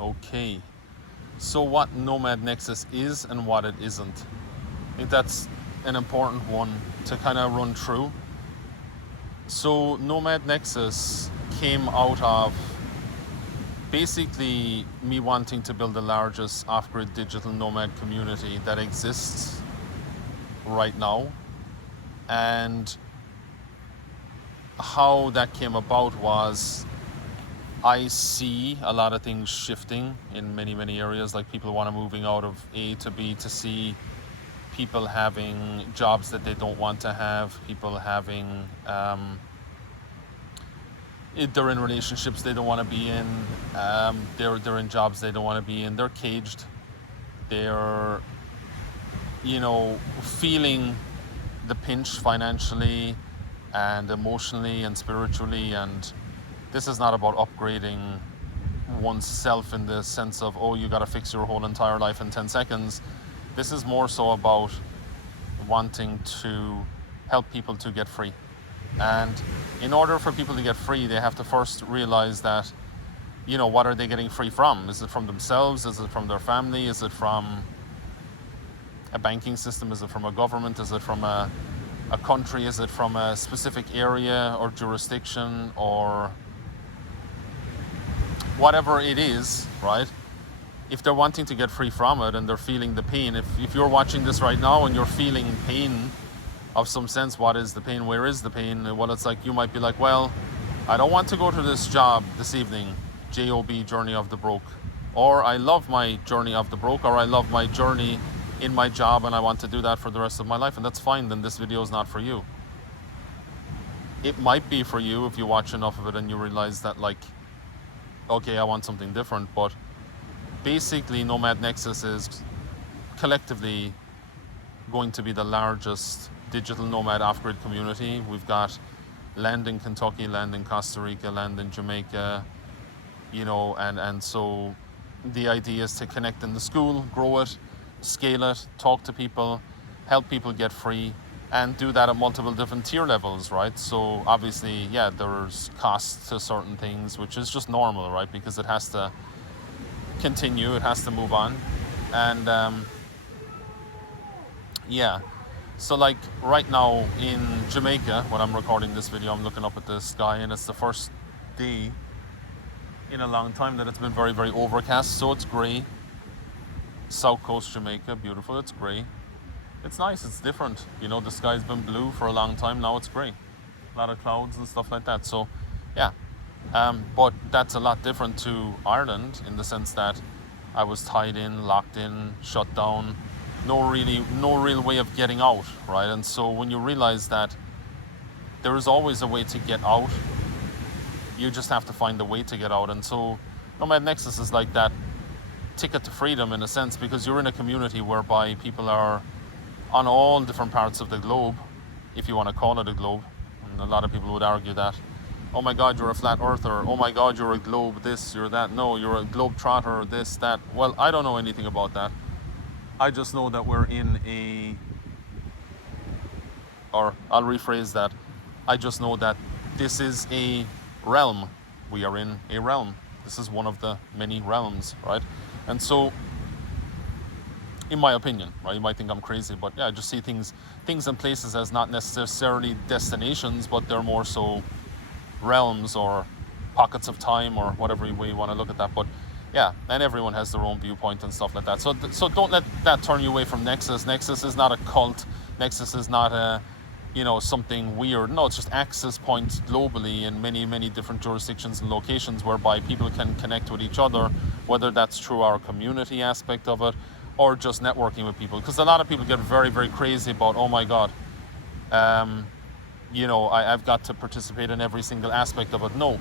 Okay. So what Nomad Nexus is and what it isn't. I think that's an important one to kind of run through. So Nomad Nexus came out of basically me wanting to build the largest off-grid digital nomad community that exists right now. And how that came about was I see a lot of things shifting in many, many areas. Like people want to moving out of A to B to C, people having jobs that they don't want to have, people having they're in relationships they don't want to be in, they're in jobs they don't want to be in, they're caged, they're feeling the pinch financially and emotionally and spiritually. And this is not about upgrading oneself in the sense of, oh, you got to fix your whole entire life in 10 seconds. This is more so about wanting to help people to get free. And in order for people to get free, they have to first realize that, what are they getting free from? Is it from themselves? Is it from their family? Is it from a banking system? Is it from a government? Is it from a country? Is it from a specific area or jurisdiction or whatever it is, right? If they're wanting to get free from it and they're feeling the pain, if you're watching this right now and you're feeling pain of some sense, what is the pain? Where is the pain? Well, it's like you might be like, well, I don't want to go to this job this evening, JOB, Journey of the Broke. Or I love my journey of the broke, or I love my journey in my job and I want to do that for the rest of my life, and that's fine, then this video is not for you. It might be for you if you watch enough of it and you realize that, like, okay, I want something different. But basically Nomad Nexus is collectively going to be the largest digital nomad off-grid community. We've got land in Kentucky, land in Costa Rica, land in Jamaica, and so the idea is to connect in the school, grow it, scale it, talk to people, help people get free, and do that at multiple different tier levels, right? So obviously, yeah, there's costs to certain things, which is just normal, right? Because it has to continue, it has to move on. And yeah, so like right now in Jamaica, when I'm recording this video, I'm looking up at the sky and it's the first day in a long time that it's been very, very overcast. So it's gray. South Coast Jamaica, beautiful, it's gray. It's nice, it's different. The sky's been blue for a long time, now it's gray. A lot of clouds and stuff like that. So yeah, but that's a lot different to Ireland in the sense that I was tied in, locked in, shut down, no real way of getting out, right? And so when you realize that there is always a way to get out, you just have to find a way to get out. And so Nomad Nexus is like that ticket to freedom in a sense, because you're in a community whereby people are on all different parts of the globe, if you want to call it a globe. And a lot of people would argue that, oh my God, you're a flat earther. Oh my God, you're a globe this, you're that. No, you're a globe trotter, this, that. Well, I don't know anything about that. I just know that we're in or I'll rephrase that. I just know that this is a realm. We are in a realm. This is one of the many realms, right? And so, in my opinion, right, you might think I'm crazy, but yeah, I just see things and places as not necessarily destinations, but they're more so realms or pockets of time or whatever way you want to look at that. But yeah, and everyone has their own viewpoint and stuff like that. So don't let that turn you away from Nexus. Nexus is not a cult. Nexus is not a, something weird. No, it's just access points globally in many, many different jurisdictions and locations whereby people can connect with each other, whether that's through our community aspect of it or just networking with people. Because a lot of people get very, very crazy about, oh my God, I've got to participate in every single aspect of it. No,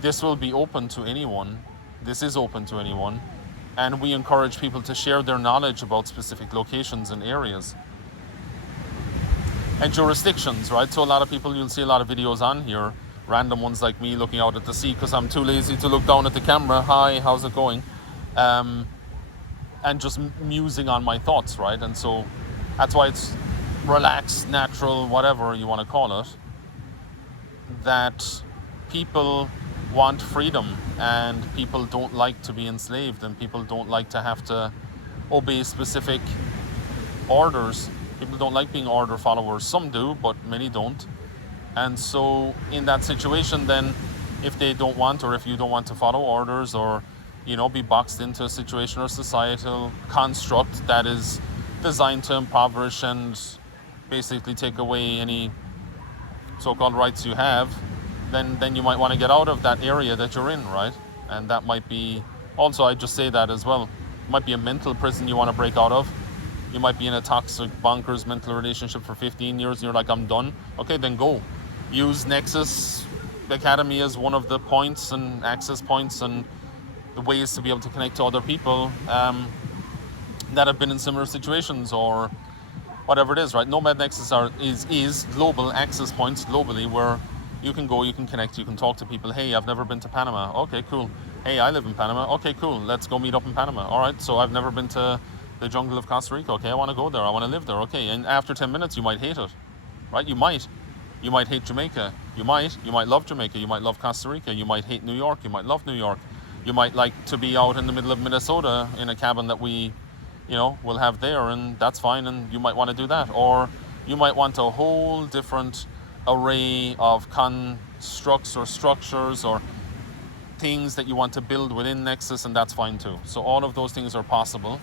this will be open to anyone. This is open to anyone. And we encourage people to share their knowledge about specific locations and areas and jurisdictions, right? So a lot of people, you'll see a lot of videos on here, random ones like me looking out at the sea because I'm too lazy to look down at the camera. Hi, how's it going? And just musing on my thoughts, right? And so that's why it's relaxed, natural, whatever you want to call it, that people want freedom. and people don't like to be enslaved, and people don't like to have to obey specific orders. People don't like being order followers. Some do, but many don't. And so in that situation, then if they don't want, or if you don't want to follow orders, or be boxed into a situation or societal construct that is designed to impoverish and basically take away any so-called rights you have, then you might want to get out of that area that you're in, right? And that might be, also I just say that as well, it might be a mental prison you want to break out of. You might be in a toxic, bonkers mental relationship for 15 years and you're like, I'm done. Okay, then go. Use Nexus Academy as one of the points and access points and the ways to be able to connect to other people that have been in similar situations or whatever it is, right? Nomad Nexus is global access points globally where you can go, you can connect, you can talk to people. Hey, I've never been to Panama. Okay, cool. Hey, I live in Panama. Okay, cool. Let's go meet up in Panama. All right, so I've never been to the jungle of Costa Rica. Okay, I want to go there. I want to live there. Okay, and after 10 minutes, you might hate it, right? You might hate Jamaica. You might love Jamaica. You might love Costa Rica. You might hate New York. You might love New York. You might like to be out in the middle of Minnesota in a cabin that we, will have there, and that's fine, and you might want to do that. Or you might want a whole different array of constructs or structures or things that you want to build within Nexus, and that's fine too. So all of those things are possible,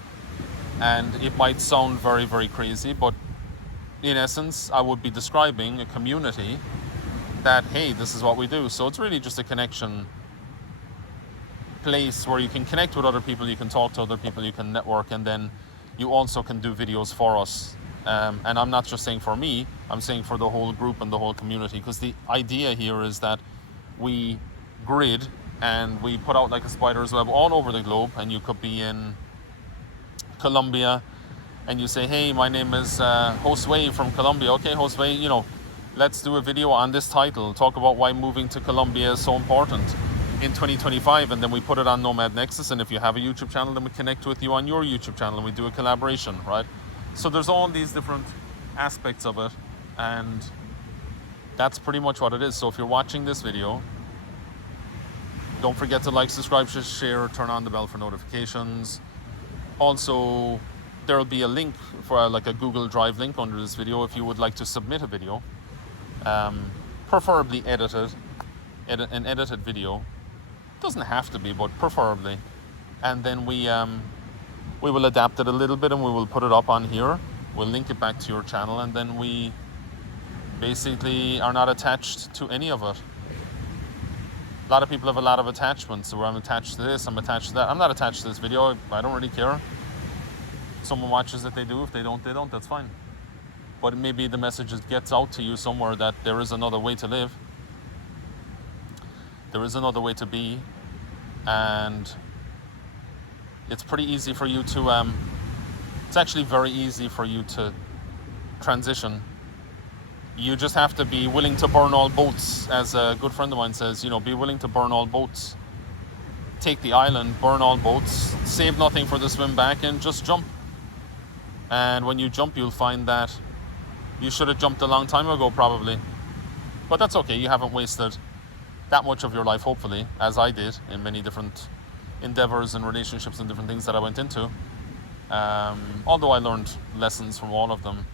and it might sound very, very crazy, but in essence, I would be describing a community that, hey, this is what we do. So it's really just a connection place where you can connect with other people, you can talk to other people, you can network, and then you also can do videos for us. And I'm not just saying for me, I'm saying for the whole group and the whole community, because the idea here is that we grid and we put out like a spider's web all over the globe, and you could be in Colombia and you say, hey, my name is Josue from Colombia. Okay, Josue, let's do a video on this title, talk about why moving to Colombia is so important in 2025, and then we put it on Nomad Nexus, and if you have a YouTube channel, then we connect with you on your YouTube channel and we do a collaboration, right? So there's all these different aspects of it, and that's pretty much what it is. So if you're watching this video, don't forget to like, subscribe, share, turn on the bell for notifications. Also, there'll be a link for like a Google Drive link under this video if you would like to submit a video, preferably an edited video. Doesn't have to be, but preferably. And then we will adapt it a little bit and we will put it up on here. We'll link it back to your channel, and then we basically are not attached to any of it. A lot of people have a lot of attachments, so where I'm attached to this, I'm attached to that. I'm not attached to this video. I don't really care. If someone watches it, they do. If they don't, they don't. That's fine. But maybe the message gets out to you somewhere that there is another way to live. There is another way to be, and it's pretty easy for you to, it's actually very easy for you to transition. You just have to be willing to burn all boats, as a good friend of mine says, be willing to burn all boats. Take the island, burn all boats, save nothing for the swim back, and just jump. And when you jump, you'll find that you should have jumped a long time ago, probably. But that's okay, you haven't wasted that much of your life, hopefully, as I did in many different endeavors and relationships and different things that I went into. Although I learned lessons from all of them,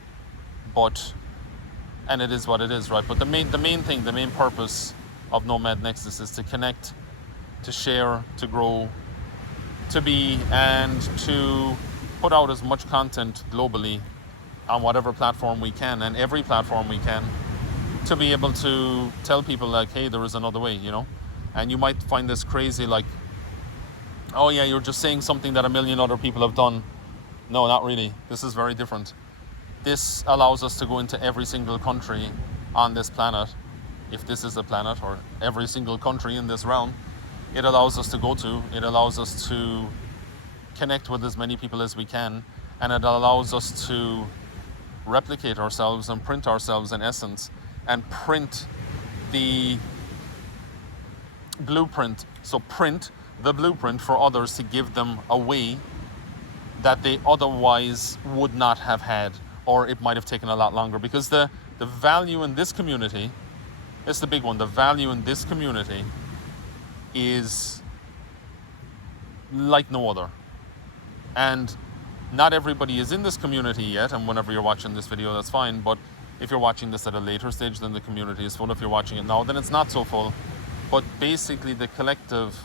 and it is what it is, right? But the main thing, the main purpose of Nomad Nexus is to connect, to share, to grow, to be, and to put out as much content globally on whatever platform we can, and every platform we can, to be able to tell people like, hey, there is another way, And you might find this crazy, like, oh yeah, you're just saying something that a million other people have done. No, not really. This is very different. This allows us to go into every single country on this planet, if this is a planet, or every single country in this realm. It allows us to go to, it allows us to connect with as many people as we can, and it allows us to replicate ourselves and print ourselves in essence, and print the blueprint. So print the blueprint for others to give them a way that they otherwise would not have had, or it might have taken a lot longer. Because the value in this community is the big one. The value in this community is like no other. And not everybody is in this community yet, and whenever you're watching this video, that's fine, but if you're watching this at a later stage, then the community is full. If you're watching it now, then it's not so full. But basically the collective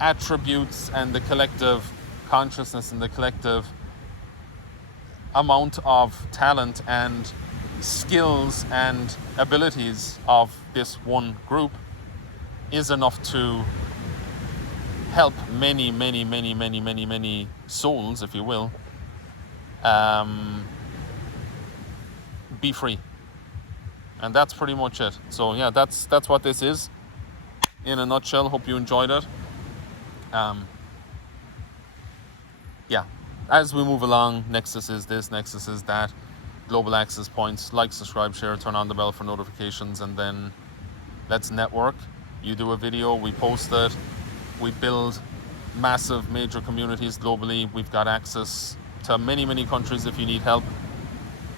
attributes and the collective consciousness and the collective amount of talent and skills and abilities of this one group is enough to help many souls, if you will, be free. And that's pretty much it. So yeah, that's what this is in a nutshell. Hope you enjoyed it. Yeah, as we move along, Nexus is this, Nexus is that, global access points, like, subscribe, share, turn on the bell for notifications, and then let's network. You do a video, we post it, we build massive major communities globally. We've got access to many countries if you need help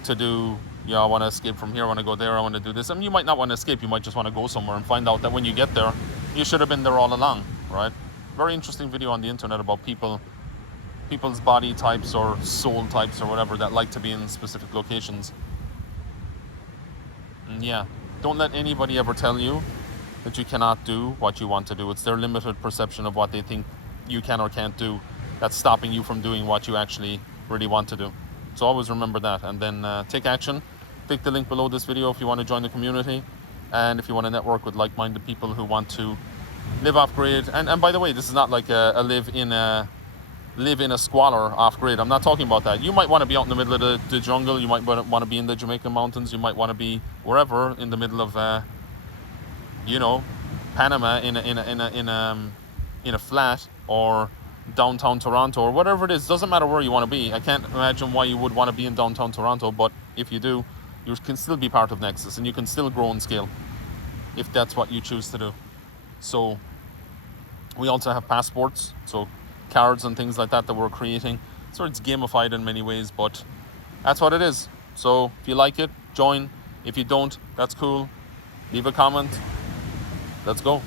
to do, I want to escape from here, I want to go there, I want to do this. And you might not want to escape, you might just want to go somewhere and find out that when you get there, you should have been there all along, right? Very interesting video on the internet about people's body types or soul types or whatever that like to be in specific locations. And yeah, don't let anybody ever tell you that you cannot do what you want to do. It's their limited perception of what they think you can or can't do that's stopping you from doing what you actually really want to do. So always remember that, and then take action. Click the link below this video if you want to join the community, and if you want to network with like-minded people who want to live off grid. And by the way, this is not like a live in a squalor off grid. I'm not talking about that. You might want to be out in the middle of the jungle. You might want to be in the Jamaican mountains. You might want to be wherever in the middle of Panama in a flat, or downtown Toronto, or whatever it is. Doesn't matter where you want to be. I can't imagine why you would want to be in downtown Toronto, but if you do, you can still be part of Nexus, and you can still grow and scale if that's what you choose to do. So we also have passports, so cards and things like that we're creating. So it's gamified in many ways, but that's what it is. So if you like it, join. If you don't, that's cool. Leave a comment. Let's go.